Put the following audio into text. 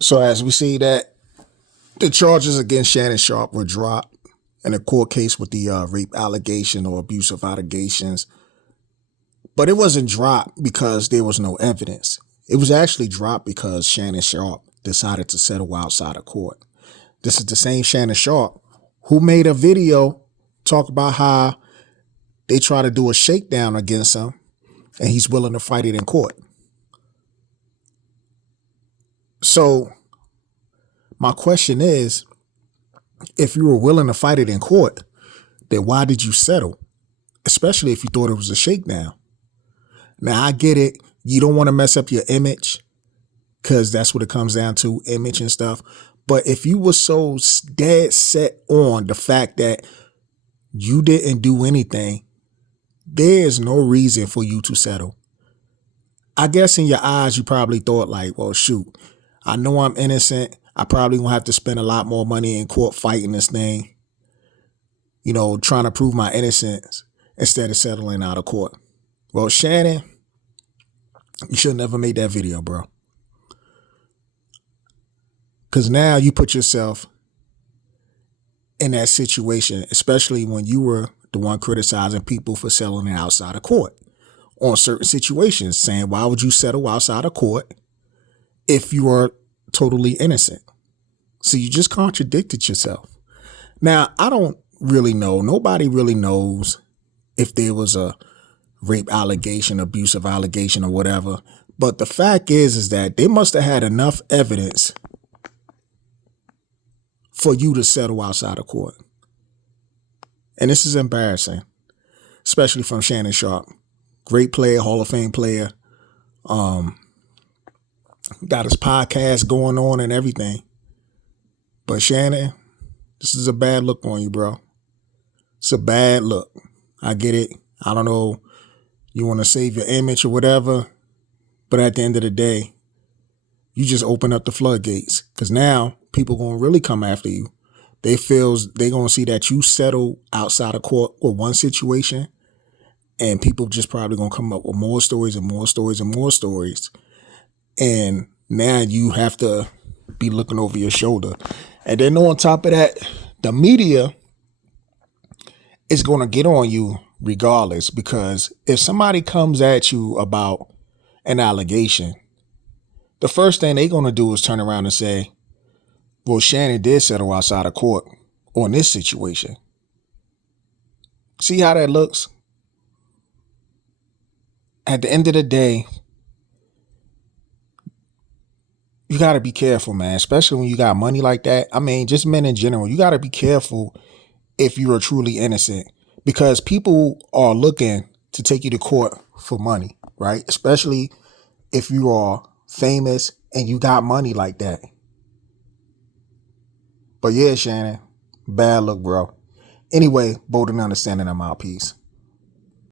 So as we see that the charges against Shannon Sharpe were dropped in a court case with the rape allegation or abusive allegations, but it wasn't dropped because there was no evidence. It was actually dropped because Shannon Sharpe decided to settle outside of court. This is the same Shannon Sharpe who made a video talk about how they try to do a shakedown against him and he's willing to fight it in court. So my question is, if you were willing to fight it in court, then why did you settle? Especially if you thought it was a shakedown. Now, I get it. You don't want to mess up your image because that's what it comes down to, image and stuff. But if you were so dead set on the fact that you didn't do anything, there's no reason for you to settle. I guess in your eyes, you probably thought like, well, shoot, I know I'm innocent. I probably won't have to spend a lot more money in court fighting this thing, you know, trying to prove my innocence instead of settling out of court. Well, Shannon, you should have never made that video, bro. Because now you put yourself in that situation, especially when you were the one criticizing people for settling outside of court on certain situations, saying, why would you settle outside of court if you are totally innocent? So you just contradicted yourself. Now, I don't really know. Nobody really knows if there was a rape allegation, abusive allegation or whatever. But the fact is that they must have had enough evidence for you to settle outside of court. And this is embarrassing, especially from Shannon Sharpe. Great player, Hall of Fame player. Got his podcast going on and everything. But Shannon, this is a bad look on you, bro. It's a bad look. I get it. I don't know. You want to save your image or whatever. But at the end of the day, you just open up the floodgates. Because now people going to really come after you. They're going to see that you settle outside of court with one situation. And people just probably going to come up with more stories and more stories and more stories. And now you have to be looking over your shoulder. And then on top of that, the media is going to get on you regardless, because if somebody comes at you about an allegation, the first thing they're going to do is turn around and say, well, Shannon did settle outside of court on this situation. See how that looks? At the end of the day, you got to be careful, man, especially when you got money like that. I mean, just men in general, you got to be careful if you are truly innocent, because people are looking to take you to court for money, right? Especially if you are famous and you got money like that. But yeah, Shannon, bad luck, bro. Anyway, bold and understanding, I'm out. Peace.